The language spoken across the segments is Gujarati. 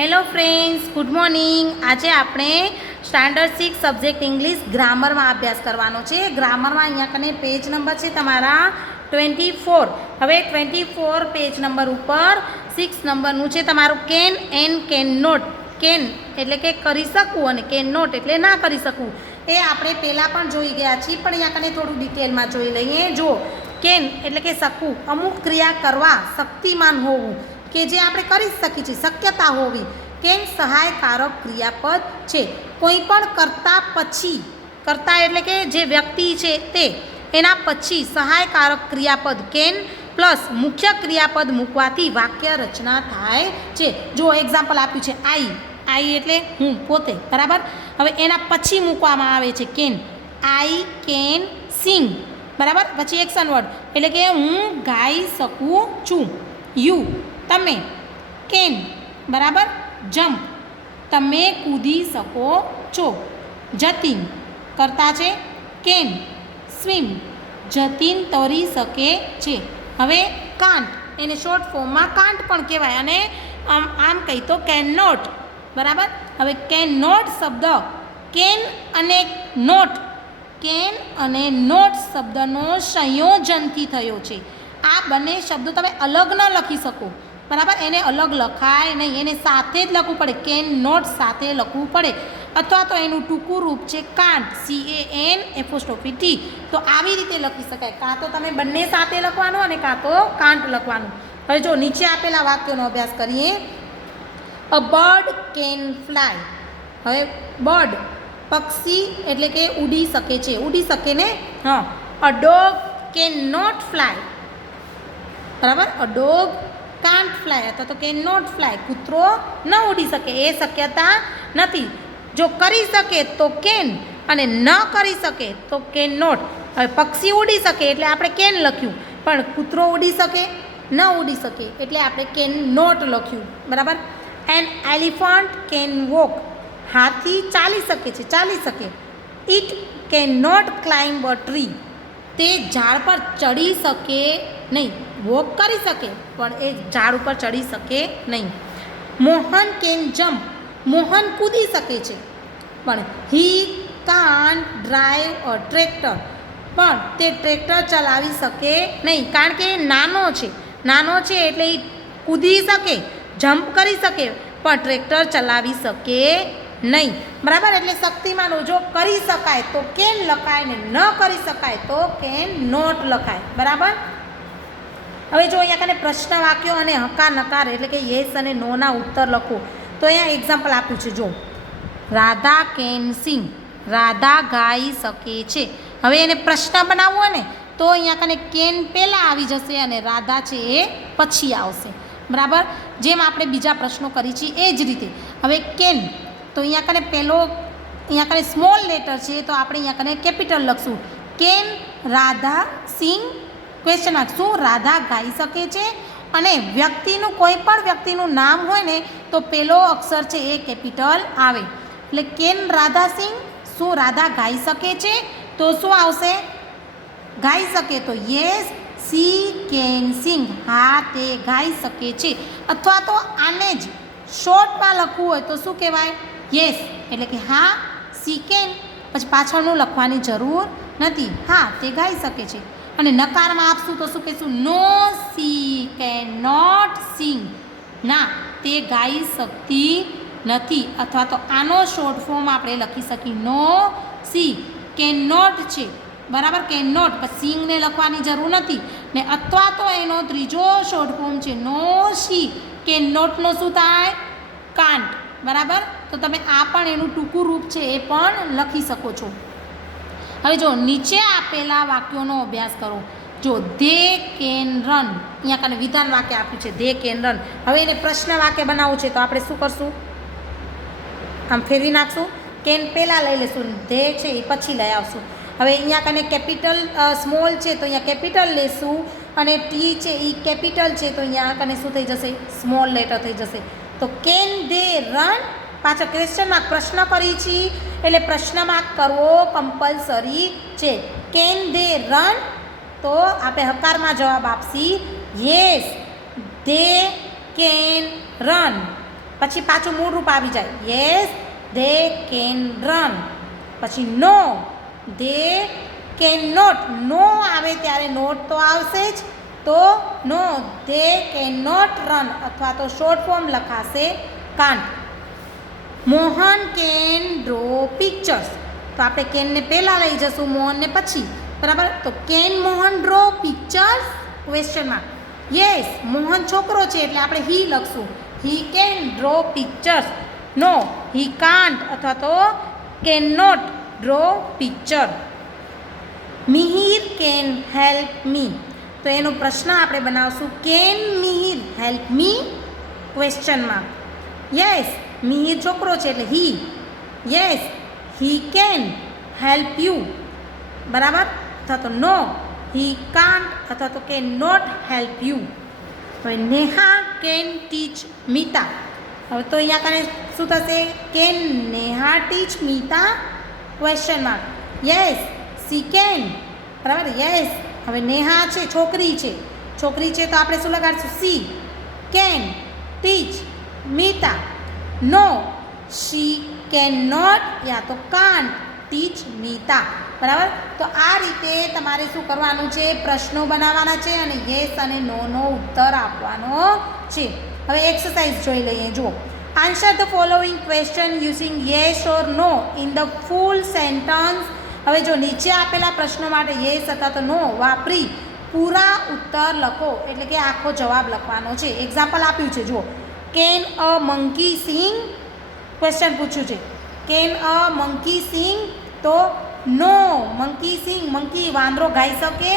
Hello friends, good morning. આજે આપણે સ્ટાન્ડર્ડ 6 સબ્જેક્ટ ઇંગ્લિશ ગ્રામરમાં અભ્યાસ કરવાનો છે. ગ્રામરમાં અહીંયા કને પેજ નંબર છે તમારા 24. હવે 24 પેજ નંબર ઉપર 6 નંબરનું છે તમારું can and can not. Can એટલે કે કરી શકું અને કેન નોટ એટલે ના કરી શકું. એ આપણે પહેલાં પણ જોઈ ગયા છીએ, પણ અહીંયા કને થોડું ડિટેલમાં જોઈ લઈએ. જો કેન એટલે કે શકું, અમુક ક્રિયા કરવા શક્તિમાન હોવું, કે જે આપણે કરી શકીએ છીએ, શક્યતા હોવી. કેન સહાયકારક ક્રિયાપદ છે. કોઈ પણ કરતા પછી, કરતા એટલે કે જે વ્યક્તિ છે તે, એના પછી સહાયકારક ક્રિયાપદ કેન પ્લસ મુખ્ય ક્રિયાપદ મૂકવાથી વાક્ય રચના થાય છે. જો એક્ઝામ્પલ આપ્યું છે આઈ. આઈ એટલે હું, પોતે, બરાબર. હવે એના પછી મૂકવામાં આવે છે કેન. આઈ કેન સિંગ, બરાબર. પછી એક્શન વર્ડ એટલે કે હું ગાઈ શકું છું. યુ તમે, કેન બરાબર. જમ્પ તમે કૂદી શકો છો. જતીન કરતા છે કેન. સ્વિમ જતીન તરી શકે છે. હવે કાન્ટ એને શોર્ટ ફોર્મમાં કાન્ટ પણ કહેવાય, અને આમ કહી તો કેન નોટ, બરાબર. હવે કેન નોટ શબ્દ કેન અને નોટ, કેન અને નોટ શબ્દનો સંયોજનથી થયો છે. આ બંને શબ્દો તમે અલગ ન લખી શકો, બરાબર. એને અલગ લખાય નહીં, એને સાથે જ લખવું પડે. કેન નોટ સાથે લખવું પડે, અથવા તો એનું ટૂંકું રૂપ છે કાન્ટ, CANT. તો આવી રીતે લખી શકાય. કાં તો તમે બંને સાથે લખવાનું અને કાં તો કાન્ટ લખવાનું. હવે જો નીચે આપેલા વાક્યોનો અભ્યાસ કરીએ. અ બર્ડ કેન ફ્લાય. હવે બર્ડ પક્ષી એટલે કે ઉડી શકે છે, ઉડી શકે ને. હા. A dog can not fly, બરાબર. અ ડોગ કાન્ટ ફ્લાય અથવા તો કેન નોટ ફ્લાય. કૂતરો ન ઉડી શકે, એ શક્યતા નથી. જો કરી શકે તો કેન, અને ન કરી શકે તો કેન નોટ. હવે પક્ષી ઉડી શકે એટલે આપણે કેન લખ્યું, પણ કૂતરો ઉડી શકે, ન ઉડી શકે એટલે આપણે કેન નોટ લખ્યું, બરાબર. An elephant can walk. હાથી ચાલી શકે છે, ચાલી શકે. It can not climb a tree. તે ઝાડ પર ચડી શકે નહીં. વોક કરી શકે પણ એ ઝાડ ઉપર ચડી શકે નહીં. Mohan can jump. મોહન કૂદી શકે છે, પણ હી કાન્ટ ડ્રાઈવ અ ટ્રેક્ટર. પણ તે ટ્રેક્ટર ચલાવી શકે નહીં, કારણ કે એ નાનો છે. નાનો છે એટલે એ કૂદી શકે, જમ્પ કરી શકે, પણ ટ્રેક્ટર ચલાવી શકે નહીં, બરાબર. એટલે શક્તિમાન. જો કરી શકાય તો કેન લખાય, ને ન કરી શકાય તો કેન નોટ લખાય, બરાબર. હવે જો અહીંયા કને પ્રશ્ન વાક્યો અને હકાર નકાર એટલે કે યસ અને નોના ઉત્તર લખો. તો અહીંયા એક્ઝામ્પલ આપ્યું છે. જો રાધા કેન સિંગ. રાધા ગાઈ શકે છે. હવે એને પ્રશ્ન બનાવવો હોય ને તો અહીંયા કને કેન પહેલાં આવી જશે અને રાધા છે એ પછી આવશે, બરાબર. જેમ આપણે બીજા પ્રશ્નો કરી છીએ એ જ રીતે. હવે કેન તો અહીંયા કને પહેલો, અહીંયા કને સ્મોલ લેટર છે તો આપણે અહીંયા કને કેપિટલ લખશું. Can Radha sing question mark. શું રાધા ગાઈ શકે છે? અને વ્યક્તિનું, કોઈ પણ વ્યક્તિનું નામ હોય ને તો પહેલો અક્ષર છે એ કેપિટલ આવે. એટલે કેન રાધા સિંગ. શું રાધા ગાઈ શકે છે? તો શું આવશે? ગાઈ શકે તો યસ સી કેન સિંગ. હા, તે ગાઈ શકે છે. અથવા તો આને જ શોર્ટમાં લખવું હોય તો શું કહેવાય? યસ એટલે કે હા સી કેન, પછી પાછળનું લખવાની જરૂર નથી. હા, તે ગાઈ શકે છે. અને નકારમાં આપશું તો શું કહીશું? નો સી કેન નોટ સિંગ. ના, તે ગાઈ શકતી નથી. અથવા તો આનો શોર્ટ ફોર્મ આપણે લખી શકીએ નો સી કેન નોટ છે, બરાબર. કેન નોટ પછી સિંગને લખવાની જરૂર નથી ને. અથવા તો એનો ત્રીજો શોર્ટ ફોર્મ છે નો સી કેન નોટનો શું થાય? કાન્ટ, બરાબર. તો તમે આ પણ એનું ટૂંકું રૂપ છે એ પણ લખી શકો છો. હવે જો નીચે આપેલા વાક્યોનો અભ્યાસ કરો. જો ધે કેન રન. અહીંયા કાલે વિધાન વાક્ય આપ્યું છે ધે કેન રન. હવે એને પ્રશ્ન વાક્ય બનાવવું છે તો આપણે શું કરશું? આમ ફેરવી નાખશું. કેન પહેલાં લઈ લઈશું, ધે છે એ પછી લઈ આવશું. હવે અહીંયા કને કેપિટલ સ્મોલ છે તો અહીંયા કેપિટલ લેશું, અને ટી છે એ કેપિટલ છે તો અહીંયા કને શું થઈ જશે? સ્મોલ લેટર થઈ જશે. તો કેન ધે રન. પાછળ ક્વેશ્ચન માર્ક, પ્રશ્ન કરી છીએ એટલે પ્રશ્ન માર્ક કરવો કમ્પલસરી છે. કેન ધે રન તો આપણે હકારમાં જવાબ આપશી યસ ધે કેન રન. પછી પાછું મૂળ રૂપ આવી જાય. Yes they can run. પછી no they can not. No આવે ત્યારે નોટ તો આવશે જ. તો no they can not run અથવા તો શોર્ટ ફોર્મ લખાશે can't. Mohan can draw pictures. તો આપણે કેનને પહેલાં લઈ જશું, મોહનને પછી. બરાબર. તો કેન મોહન ડ્રો પિક્ચર્સ ક્વેશ્ચનમાં. યસ મોહન છોકરો છે એટલે આપણે હી લખશું. He can draw pictures. No he can't અથવા તો can not draw picture. Mihir can help me. તો એનો પ્રશ્ન આપણે બનાવશું કેન મિહિર હેલ્પ મી ક્વેશ્ચનમાં. યસ મિહિર છોકરો છે એટલે he. Yes he can help you. બરાબર. અથવા તો નો હી કાન્ટ અથવા તો કેન નોટ હેલ્પ યુ. હવે નેહા કેન ટીચ મીતા. હવે તો અહીંયા કને શું થશે? Can Neha teach Meeta question mark. Yes she can. બરાબર. યસ હવે નેહા છે છોકરી છે. છોકરી છે તો આપણે શું લગાડશું? She can teach Meeta. No she can not યા તો કાન્ટ ટીચ મીતા. બરાબર. તો આ રીતે તમારે શું કરવાનું છે? પ્રશ્નો બનાવવાના છે અને યસ અને નોનો ઉત્તર આપવાનો છે. હવે એક્સરસાઇઝ જોઈ લઈએ. જુઓ. Answer the following question using yes or no in the full sentence. હવે જો નીચે આપેલા પ્રશ્નો માટે યસ અથવા તો નો વાપરી પૂરા ઉત્તર લખો, એટલે કે આખો જવાબ લખવાનો છે. એક્ઝામ્પલ આપ્યું છે. જુઓ. Can a monkey sing. Question પૂછ્યું છે કેન અ મંકી સિંગ. તો નો મંકી સિંગ. મંકી વાંદરો ગાઈ શકે?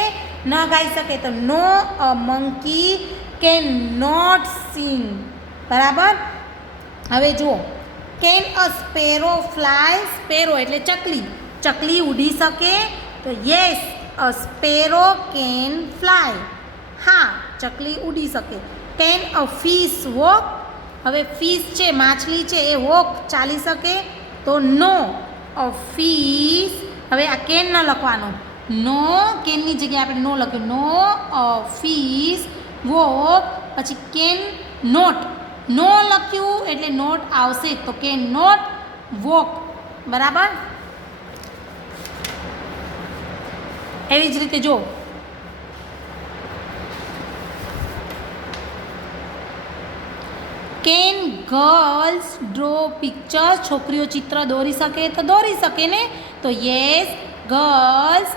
ન ગાઈ શકે. તો no a monkey can not sing. બરાબર. હવે જુઓ. Can a sparrow fly. Sparrow એટલે ચકલી. ચકલી ઉડી શકે? તો yes a sparrow can fly. હા ચકલી ઉડી શકે. Can a fish walk. હવે ફિશ છે માછલી છે એ વોક ચાલી શકે? તો નો અ ફિશ. હવે આ કેન ન લખવાનું. નો કેનની જગ્યાએ આપણે નો લખ્યું. નો અ ફિશ વોક. પછી કેન નોટ. નો લખ્યું એટલે નોટ આવશે. તો કેન નોટ વોક. બરાબર. એવી જ રીતે જો. Can girls draw pictures. છોકરીઓ ચિત્ર દોરી શકે? તો દોરી શકે ને. તો yes girls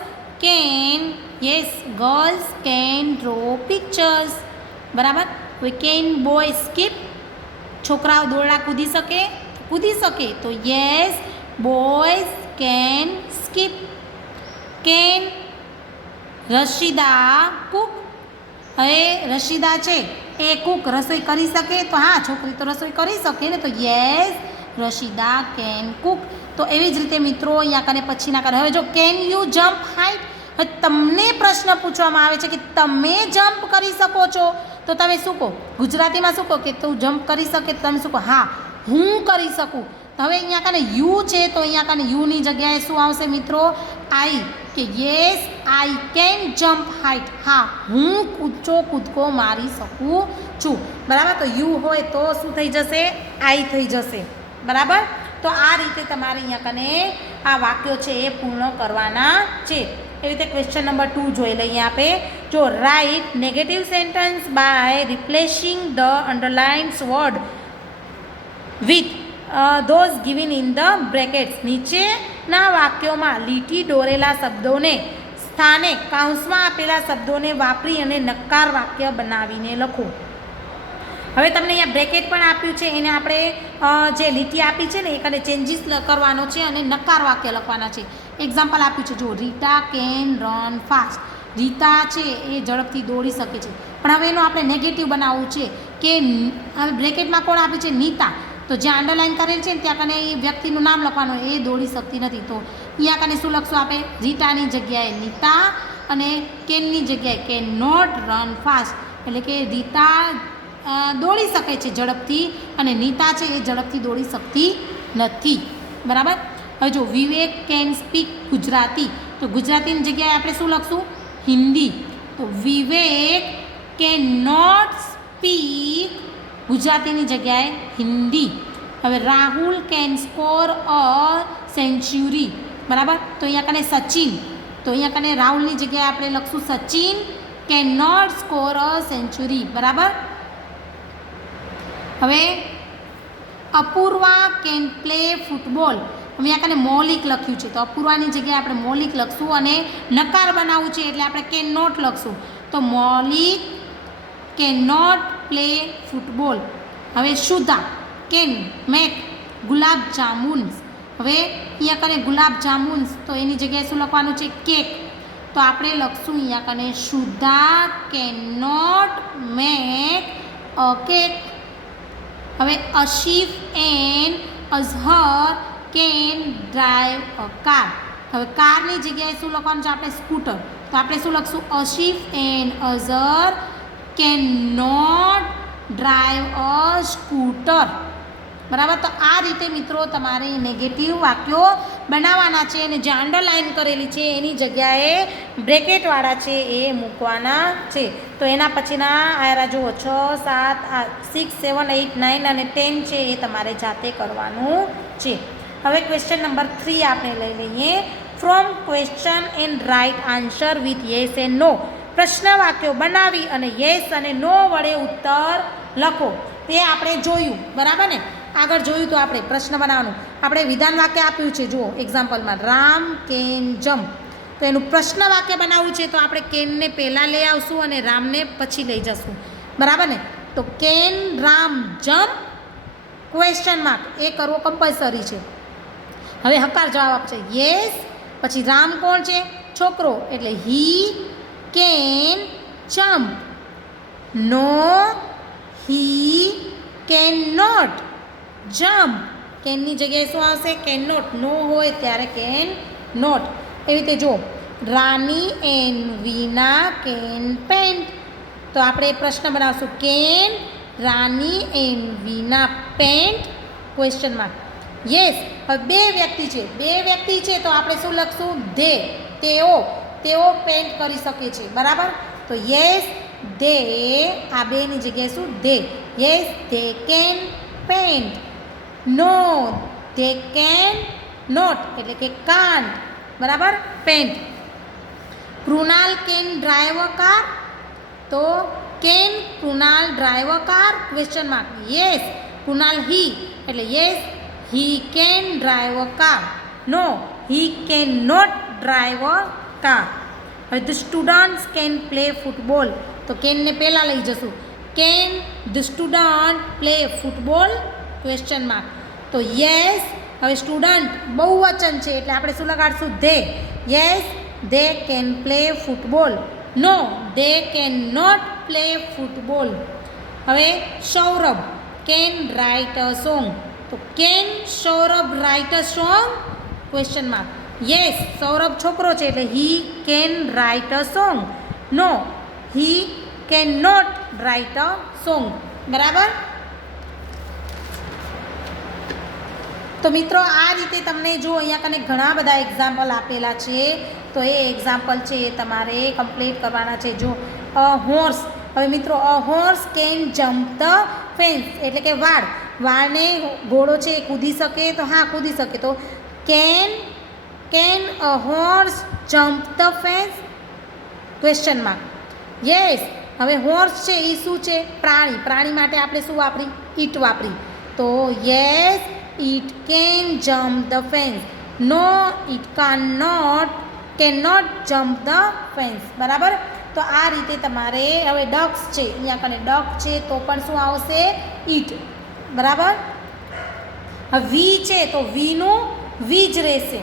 can. Yes girls can draw pictures. બરાબર. હવે કેન બોય સ્કીપ. છોકરાઓ દોરડા કૂદી શકે? કૂદી શકે. તો yes boys can skip. Can Rashida cook. હવે રશીદા છે એ કુક રસોઈ કરી શકે? તો હા છોકરી તો રસોઈ કરી શકે ને. તો યસ રશીદા કેન કુક. તો એવી જ રીતે મિત્રો અહીંયા કને પછીના કરે. હવે જો કેન યુ જમ્પ હાઈટ. હવે તમને પ્રશ્ન પૂછવામાં આવે છે કે તમે જમ્પ કરી શકો છો? તો તમે શું કહો? ગુજરાતીમાં શું કહો કે તું જમ્પ કરી શકે? તમે શું કહો? હા હું કરી શકું. તો હવે અહીંયા કને યુ છે તો અહીંયા કને યુની જગ્યાએ શું આવશે મિત્રો? આઈ. કે yes I can jump height. હા હું ઊંચો કૂદકો મારી શકું છું. બરાબર. તો યુ હોય તો શું થઈ જશે? આઈ થઈ જશે. બરાબર. તો આ રીતે તમારે અહીંયા કને આ વાક્યો છે એ પૂર્ણ કરવાના છે. એવી રીતે ક્વેશ્ચન નંબર 2 જોઈ લઈએ આપણે. જો write negative sentence by replacing the underlined word with those given in the brackets. નીચેના વાક્યોમાં લીટી દોરેલા શબ્દોને સ્થાને કૌંસમાં આપેલા શબ્દોને વાપરી અને નક્કાર વાક્ય બનાવીને લખો. હવે તમને અહીંયા બ્રેકેટ પણ આપ્યું છે, એને આપણે જે લીટી આપી છે ને એ કને ચેન્જીસ કરવાનો છે અને નકાર વાક્ય લખવાના છે. એક્ઝામ્પલ આપ્યું છે. જો Rita can run fast. Rita છે એ ઝડપથી દોડી શકે છે. પણ હવે એનું આપણે નેગેટિવ બનાવવું છે કે હવે બ્રેકેટમાં કોણ આપ્યું છે? નીતા. તો જ્યાં અંડરલાઇન કરેલ છે ને ત્યાં કને એ વ્યક્તિનું નામ લખવાનું, એ દોડી શકતી નથી. તો અહીંયા કને શું લખશું આપણે? રીટાની જગ્યાએ નીતા અને કેનની જગ્યાએ કેન નોટ રન ફાસ્ટ. એટલે કે રીતા દોડી શકે છે ઝડપથી અને નીતા છે એ ઝડપથી દોડી શકતી નથી. બરાબર. હવે જો વિવેક કેન સ્પીક ગુજરાતી. તો ગુજરાતીની જગ્યાએ આપણે શું લખશું? હિન્દી. તો વિવેક કેન નોટ સ્પીક ગુજરાતીની જગ્યાએ હિન્દી. હવે Rahul can score a century, બરાબર. તો અહીંયા કને સચિન, તો અહીંયા કને રાહુલની જગ્યાએ આપણે લખશું Sachin can not score a century, બરાબર. હવે અપૂર્વા કેન પ્લે ફૂટબોલ. અહીંયા કને મૌલિક લખ્યું છે, તો અપૂર્વાની જગ્યાએ આપણે મૌલિક લખશું અને નકાર બનાવવું છે એટલે આપણે કેન નોટ લખશું. તો મૌલિક કેન નોટ પ્લે ફૂટબોલ. હવે સુધા કેન મેક ગુલાબ જામુન્સ. હવે અહીંયા કને ગુલાબ જામુન્સ, તો એની જગ્યાએ શું લખવાનું છે? કેક. તો આપણે લખશું અહીંયા કને Sudha can not make a cake. હવે Asif and Azhar can drive a car. હવે કારની જગ્યાએ શું લખવાનું છે આપણે? સ્કૂટર. તો આપણે શું લખશું? Asif and Azhar can not drive a scooter, બરાબર. તો આ રીતે મિત્રો તમારે નેગેટિવ વાક્યો બનાવવાના છે અને જે અંડરલાઇન કરેલી છે એની જગ્યાએ બ્રેકેટવાળા છે એ મૂકવાના છે. તો એના પછીના આયરા જુઓ 6, 7, 6, 7, 8, 9 અને 10 છે એ તમારે જાતે કરવાનું છે. હવે ક્વેશ્ચન નંબર 3 આપણે લઈ લઈએ. From question and write answer with yes and no. પ્રશ્ન વાક્યો બનાવી અને યેસ અને નો વડે ઉત્તર લખો. તે આપણે જોયું, બરાબર ને? આગળ જોયું તો આપણે પ્રશ્ન બનાવવાનું. આપણે વિધાન વાક્ય આપ્યું છે, જુઓ એક્ઝામ્પલમાં રામ કેન જમ્પ. તો એનું પ્રશ્ન વાક્ય બનાવવું છે તો આપણે કેનને પહેલાં લઈ આવશું અને રામને પછી લઈ જશું, બરાબર ને? તો can Ram jump question mark એ કરવો કમ્પલસરી છે. હવે હકાર જવાબ આપશે યેસ, પછી રામ કોણ છે? છોકરો, એટલે he can jump. No, he can not jump. કેનની જગ્યાએ શું આવશે? Can not. નો હોય ત્યારે કેન નોટ. એવી રીતે જો Rani and Veena can paint. તો આપણે પ્રશ્ન બનાવશું can Rani and Veena paint question mark. Yes. હવે બે વ્યક્તિ છે તો આપણે શું લખશું? ધે. તેઓ પેન્ટ કરી શકે છે, બરાબર. તો યસ ધે, આ બેની જગ્યાએ શું? They. Yes they can paint. No, they can not, એટલે કે કાન્ટ, બરાબર, paint. Krunal can drive a car. તો can Krunal drive a car question mark. Yes Krunal he, એટલે yes he can drive a car. No, he can not drive a car. હવે the students can play football. તો કેનને પહેલાં લઈ જશું. Can the student play football question mark. તો યસ, હવે સ્ટુડન્ટ બહુવચન છે એટલે આપણે શું લગાડશું? They. Yes they can play football. No, they can not play football. હવે Saurabh can write a song. તો can Saurabh write a song question mark. Yes Saurabh છોકરો છે એટલે he can write a song. No, he can not write a song, બરાબર. તો મિત્રો આ રીતે તમને જો અહીંયા કને ઘણા બધા એક્ઝામ્પલ આપેલા છે તો એ એક્ઝામ્પલ છે એ તમારે કમ્પ્લીટ કરવાના છે. જો અ હોર્સ. હવે મિત્રો અ horse can jump the fans, એટલે કે વાળને ઘોડો છે એ કૂદી શકે. તો હા કૂદી શકે. તો can a horse jump the fans question mark. Yes. હવે હોર્સ છે એ શું છે? પ્રાણી માટે આપણે શું વાપરી? ઈટ વાપરી. તો yes it can jump the fence. No, it can not jump the fence, બરાબર. તો આ રીતે તમારે હવે ડક્સ છે, અહીંયા કને ડક છે તો પણ શું આવશે? ઈટ, બરાબર. હવે વી છે તો વીનું વી જ રહેશે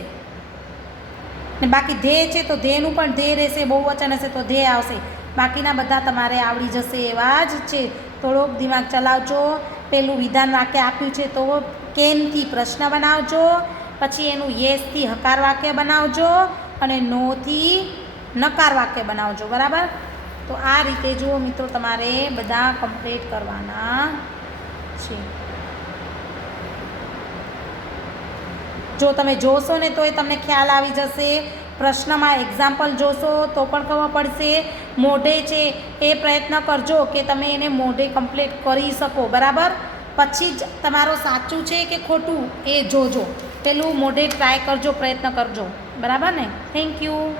ને બાકી ધે છે તો ધેનું પણ ધે રહેશે. બહુવચન હશે તો ધે આવશે. બાકીના બધા તમારે આવડી જશે એવા જ છે. થોડોક દિમાગ ચલાવજો. પેલું વિધાન વાક્ય આપ્યું છે તો કેનથી પ્રશ્ન બનાવજો, પછી એનું યેસથી હકાર વાક્ય બનાવજો અને નોથી નકાર વાક્ય બનાવજો, બરાબર. તો આ રીતે જુઓ મિત્રો તમારે બધા કમ્પ્લીટ કરવાના છે. જો તમે જોશો ને તો એ તમને ખ્યાલ આવી જશે. પ્રશ્નમાં એક્ઝામ્પલ જોશો તો પણ ખબર પડશે મોઢે છે એ પ્રયત્ન કરજો કે તમે એને મોઢે કમ્પ્લીટ કરી શકો, બરાબર. પછી જ તમારો સાચું છે કે ખોટું એ જોજો, પેલું મોઢે ટ્રાય કરજો, પ્રયત્ન કરજો, બરાબર ને. Thank you.